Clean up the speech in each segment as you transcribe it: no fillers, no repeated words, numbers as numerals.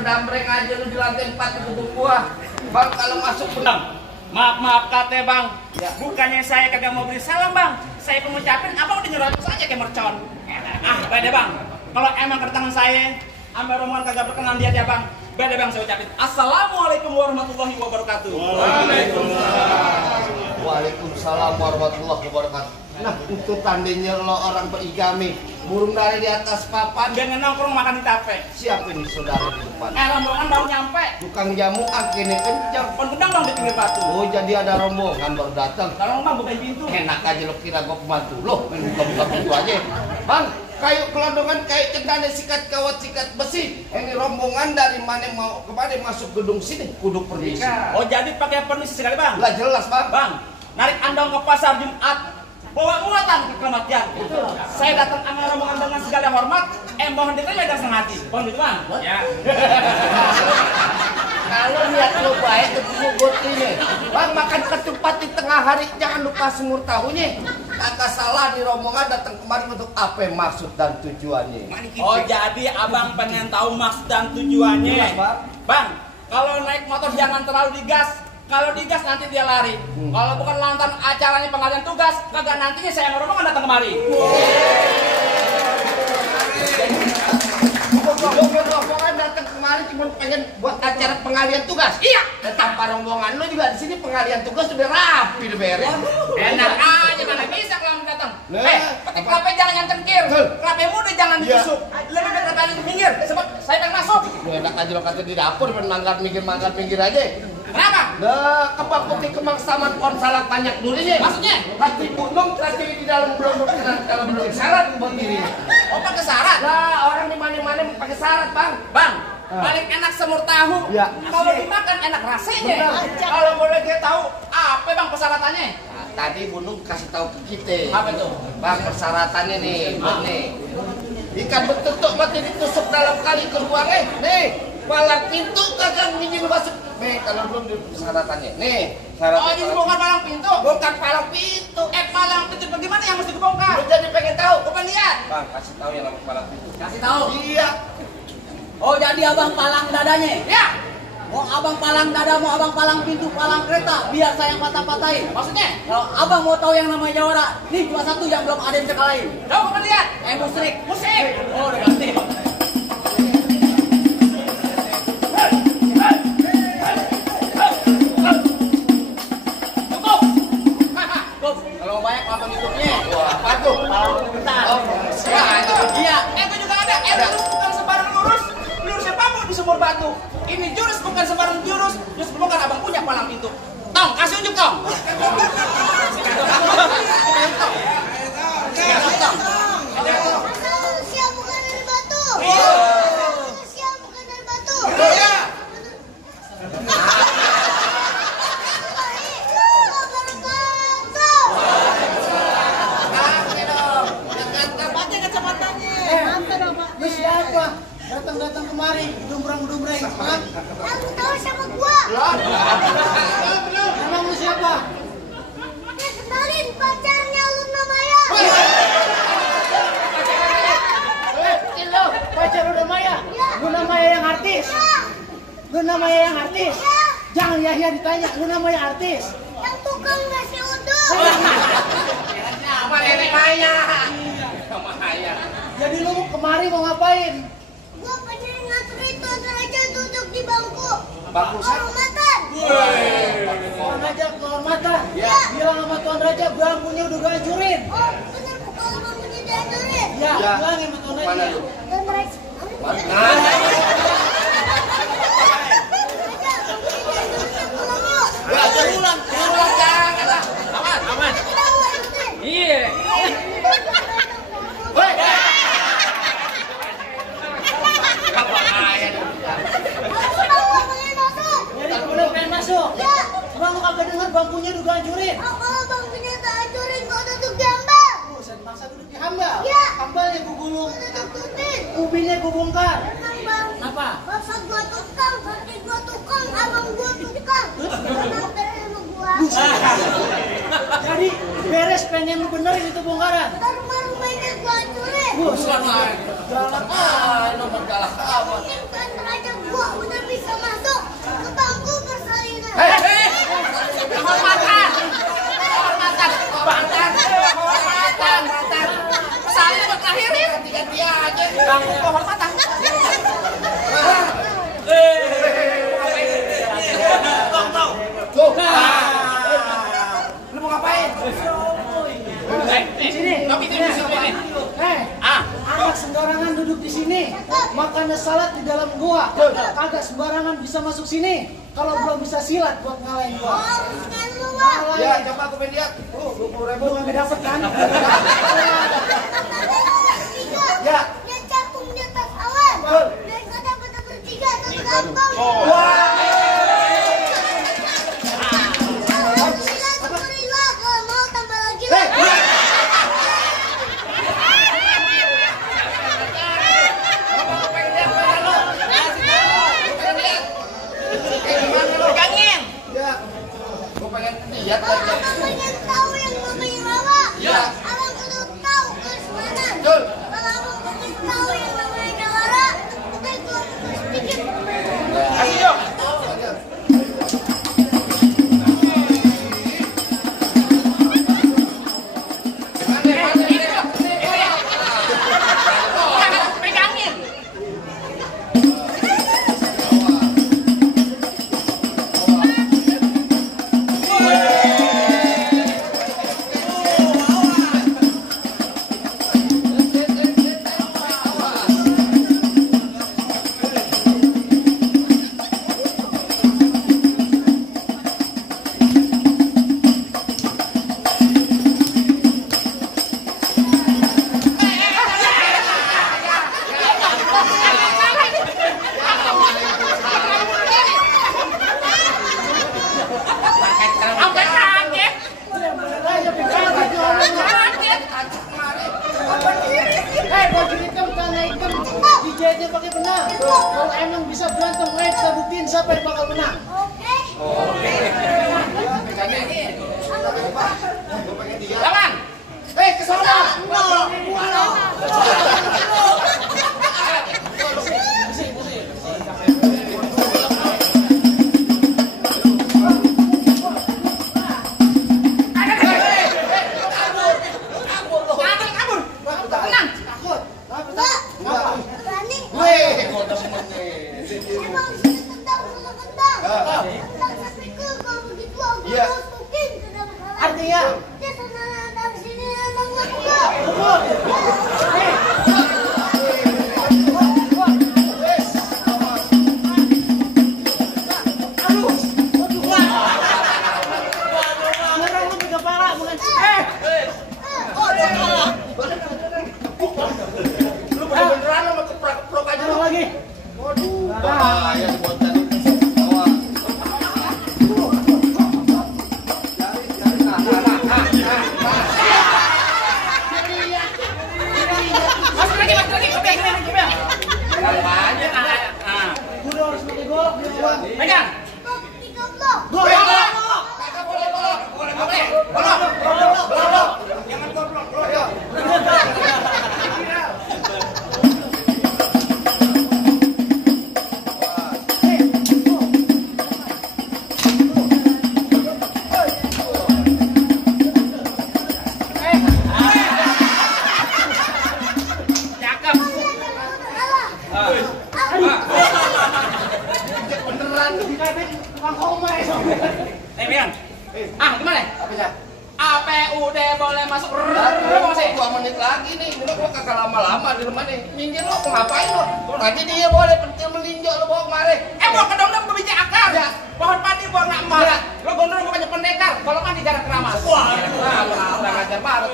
ngedambreng aja lu di lantai 4 di gedung gua. Bang, kalau masuk Bang, maaf kate bang. Ya. Bukannya saya kagak mau beri salam bang. Saya pengucapin, abang udah nyerocos aja kayak mercon. Beda bang. Kalau emang kedatangan saya, sampai rombongan kagak berkenan lihat ya bang. Beda bang, saya ucapin Assalamualaikum warahmatullahi wabarakatuh. Waalaikumsalam warahmatullahi wabarakatuh. Nah, itu tandanya lo orang berigami. Burung dari di atas papan. Jangan nongkrong makan di tape. Siapa ini saudara di depan? Rombongan baru nyampe. Tukang jamu akhirnya kencang. Pendudang dong di pinggir batu. Oh, jadi ada rombongan baru datang. Kalau bang bukain pintu. Enak aja lo kira gua pembantu lo, main buka-buka pintu aja. Bang, kayu kelondongan kayak cendana sikat kawat sikat besi. Ini rombongan dari mana mau kemana masuk gedung sini kudu permisi. Oh jadi pakai permisi sekali bang? Lah jelas bang. Bang, narik andong ke pasar Jumat, bawa muatan ke kematian. Saya datang sama rombongan dengan segala hormat, mohon diterima dengan senang hati. Mohon gitu bang? Ya. Kalau niat lo baik ketemu gue ini. Bang, makan ketupat di tengah hari jangan lupa semur tahunya. Kagak salah di rombongan datang kemari untuk apa maksud dan tujuannya. Oh jadi abang pengen tahu maksud dan tujuannya. Jelas, Bang. Bang, kalau naik motor jangan terlalu digas. Kalau digas nanti dia lari. Kalau bukan lantaran acaranya pengalian tugas, kagak nantinya saya rombongan datang kemari. Rombongan datang kemari cuma pengen buat acara pengalian tugas. Iya. Tanpa rombongan lo juga di sini pengalian tugas udah rapi udah beres. Enak aja mana bisa kalau datang. Nah. Petik kelapa jangan yang cengkir. Kelapa muda jangan ditusuk. Lebih dekat lagi ke pinggir. Sebab saya pengen masuk. Lo enak aja lo kata di dapur manggar minggir aja. Kenapa? Nah, kebak putih kemang saman pohon salak banyak durinya. Maksudnya? Hati gunung, hati di dalam belum berkenan kalau belum syarat buat diri. Oh pakai syarat? Lah, orang di mana-mana pakai syarat, Bang. Bang, paling enak semur tahu. Ya. Kalau dimakan enak rasanya. Benar. Kalau boleh dia tahu apa bang persyaratannya? Nah, tadi Bunung kasih tahu ke kita. Apa itu? Bang, persyaratannya nih, buat nih. Ikan betutuk mati ditusuk dalam kali keduanya. Nih, palang pintu kagak ngizin masuk. Nih, kalau belum di persyaratannya. Nih, syaratnya. Oh, ini bukan palang pintu. Bukan palang pintu. Palang pintu bagaimana yang mesti dibongkar? Lu jadi pengen tahu? Bukan lihat. Bang, kasih tahu yang namanya palang pintu. Kasih tahu. Iya. Oh jadi abang palang dadanya? Ya. Mau abang palang dada, mau abang palang pintu, palang kereta, biar saya yang patah-patahin. Maksudnya? Kalau abang mau tahu yang namanya jawara, nih cuma satu yang belum ada yang bisa kalahin. Coba bukan lihat. Musrik. Musik. Oh udah ganti. Cukup. Kalau mau banyak abang hitungnya. Wah, apa tuh? Palang bentar. Oh, ya, itu. Iya. Itu juga ada. Jurus bukan sembarang lurus. Lurusnya bambu di sumur batu. Ini jurus bukan sembarang jurus. Jurus bukan abang punya palang pintu. Tong, kasih unjuk tong. Manusia bukan dari batu. Iya. Manusia bukan dari batu. Iya. Baca kacamatanya. Lu siapa? Datang-datang kemari, dumbrang-dumbreng. Aku tahu sama gua. Emang lu siapa? Ya kenalin pacarnya Luna Maya. Lo, pacar Luna Maya. Luna Maya yang artis. Luna Maya yang artis. Jangan Yahya ditanya, Luna Maya artis. Yang tukang nasi uduk. Apa nenek Maya? Jadi lu kemari mau ngapain? Gua pengen ngatur itu aja duduk di bangku. Bangku siapa? Kehormatan. Tuan Raja kehormatan. Ya. Bilang sama Tuan Raja, bangkunya udah gue hancurin. Oh, bener kalau bangkunya dihancurin. Ya, Ya. bilangin sama Tuan Mana Raja. lu? Dan mereka. Ya, ulang. Jangan lah. Aman. Iya. Hei. Jadi udah pengen masuk. Ya. Bang lu kagak denger bangkunya udah gue hancurin. Oh, kalau bangkunya tak hancurin, gua duduk di ambang. Buset, masa duduk di hambal. Ya. Hambalnya gue gulung. Gua duduk tutin. Ubinya gue bongkar. Tenang bang. Apa? Bapak gua tukang, kakek gua tukang, abang gua tukang. Tenang beres sama gua. Jadi beres pengen lu benerin itu bongkaran. Ntar rumah-rumahnya gua hancurin. Buset. Galak. Nomor galak apa? Mungkin kan raja gua udah bisa masuk ke bangku persalinan. Kehormatan. Kehormatan. Kehormatan. Kehormatan. Saya buat akhirin. Ganti aja. Bangku kehormatan. Tuh. Lu mau ngapain? Sini. Tapi itu di sini. Anak sembarangan duduk di sini. Makannya salat di dalam gua. Kagak sembarangan bisa masuk sini. Kalau belum bisa silat buat ngalahin gua. Haruskan lu, Wak. Ya, coba aku pengen lihat. 20.000. Lu nggak dapet kan? Ya. Dia capung di atas awan. Dan kata pada bertiga satu kampung. Alhamdulillah, kalau mau tambah lagi lah. Pegangin. Ya. Gua pengen lihat Kalau aja. abang pengen tahu yang namanya rawa, Ya. abang kudu tahu garis mana. Betul. Kalau abang pengen tahu yang namanya jawara, kita ikut sedikit. Ayo. Pegangin. Sampai kaget. Kaget. Baju hitam, tanah hitam, dijahitnya pakai benang. Kalau emang bisa berantem, kita buktiin siapa yang bakal menang. Oke. Lawan. Ke sana. Kabur. Tenang. Takut. Mbak, berani? Weh, gua demen nih. Emang sudah tendang sama kentang. Tendang sepikul kalau begitu aku Iya. masukin ke dalam kalah. Artinya, Dia sana dari sini emang gua pukul. pukul. Sekarang lu pegang pala, bukan? Lu bener-beneran sama keprok-keprok aja lu. Tolong lagi. Bahaya buat tadi. Bawa. Masuk lagi. Coba gini, coba. Udah harus pakai golok dia uang. Pegang. Stop, 30. Golok. Kagak boleh bolok. Jangan goblok. Ayo. Cakep. Beneran. Dikasih tukang koma ya. Pegang. Gimana? Apanya? APUD boleh masuk. Mau sih 2 menit lagi nih. Ini gua kagak lama-lama di rumah nih. Minggir lu ngapain lu? Nanti dia boleh pentil melinjok lu bawa kemari. Bawa ke dong berbiji akar. Ya. Pohon padi buah nggak emas. Ya. Lo gondrong bukannya pendekar. Kalau mandi jarang keramas. Udah ngajar banget.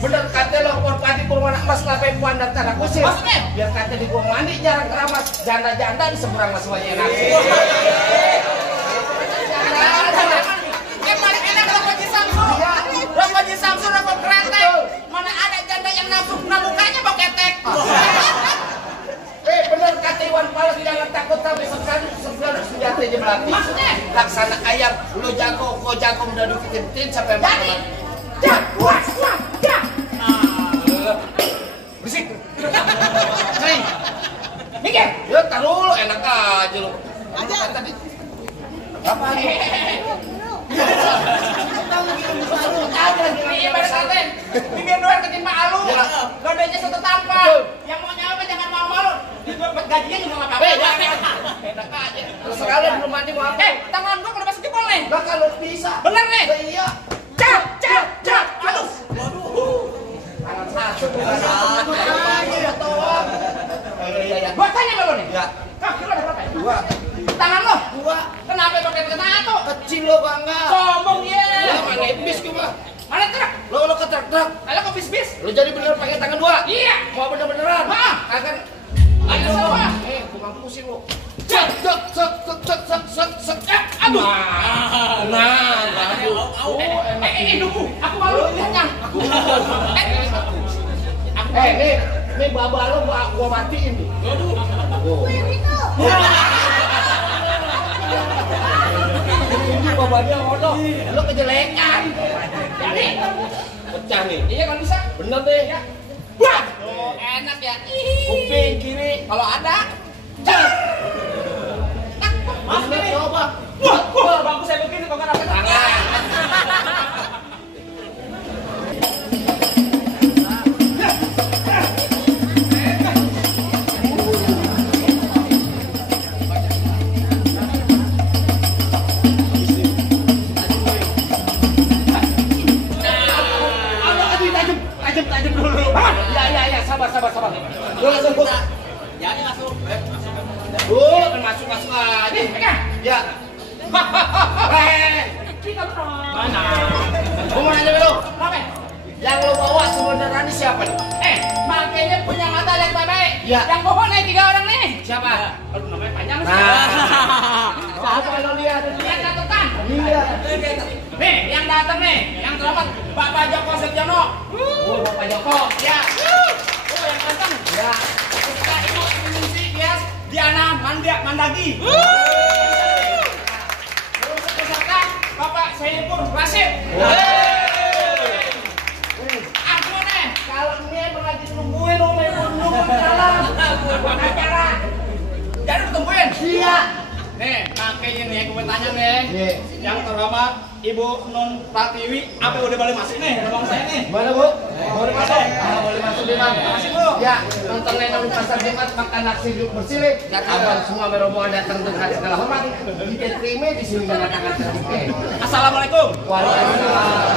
Bener kata lo pohon padi kurma anak mas ngapain puan dan tanah kusir. Maksudnya? Biar kata di gua mandi jarang keramas. Janda-janda di seberang mas semuanya enak. Yang paling enak rokok Ji Samsu. Rokok Ji Samsu, rokok kretek. Mana ada janda yang nafsu, nah mukanya bau ketek. Bener kata Iwan Fals jangan takut tapi sekali senjata aja melatih. Maksudnya? Laksana ayam, lu jago, kau jago udah dukitin sampai Jadi, dah, was, dah. Berisik. Nih, mikir. Ya taruh lu enak aja Kalian belum mandi mau apa? Tangan gua kalau masih jempol nih. Lah kalau bisa. Bener nih. Iya. Cap. Aduh. Tangan satu bukan aja toang. Iya. Gua tanya sama lo nih. Ya. Kaki lo ada berapa ya? 2. Tangan lo? 2. Kenapa pakai satu? Kecil lo bangga. Sombong ya. Ya mana iblis gua. Mana truk? Lo ketrek-trek. Ayo kok bis. Lo jadi bener pakai tangan 2. Iya. Mau bener-beneran. Hah? Akan Ayo sama. gua mampusin lo. Cek. Aduh. Nah. Nunggu. Aku malu kenyang. Nih baba lo gua matiin nih. Yang itu. Ini babanya ono. Lo kejelekan. Jadi, Pecah nih. iya kalau bisa. Bener deh. Wah, enak ya. Kuping kiri. Kalau ada, cek. Mas Bener ini. coba. Wah, bangku saya begini kok nggak dapat Tangan. Tajam dulu. Ya, sabar. Lo langsung buka. Ya, ini masuk. Masuk aja. Pegang. Ya. Mana? Gua mau nanya sama lo. Apa? Yang lo bawa sebenarnya ini siapa nih? Makanya punya mata yang baik-baik. Ya. Yang bohong nih 3 orang nih. Siapa? Aduh, namanya panjang sih. Siapa lo lihat? Lihat catatan. Iya. Nih, yang datang nih, yang selamat Bapak Joko Setiono. Oh, Bapak Joko. Ya. Oh, yang datang. Ya. Kita Ibu Ningsi Bias Diana Mandagi. Terus peserta Bapak Saiful Rashid. Aku nih, Kalau ini emang lagi nungguin lo nunggu di dalam. acara. Jadi ditungguin. Iya. Nih, makanya nih, gue tanya nih. Nih. Yang terhormat Ibu Nun Pratiwi, apa udah boleh masuk nih, abang saya nih? Mana Bu? Boleh masuk? Boleh masuk di mana? Makasih, Bu. Ya, nonton Lenong di pasar Jumat makan nasi yuk bersih. Ya kawan semua merombongan datang dengan segala hormat. Kita terima di sini dengan tangan terbuka. Assalamualaikum. Waalaikumsalam.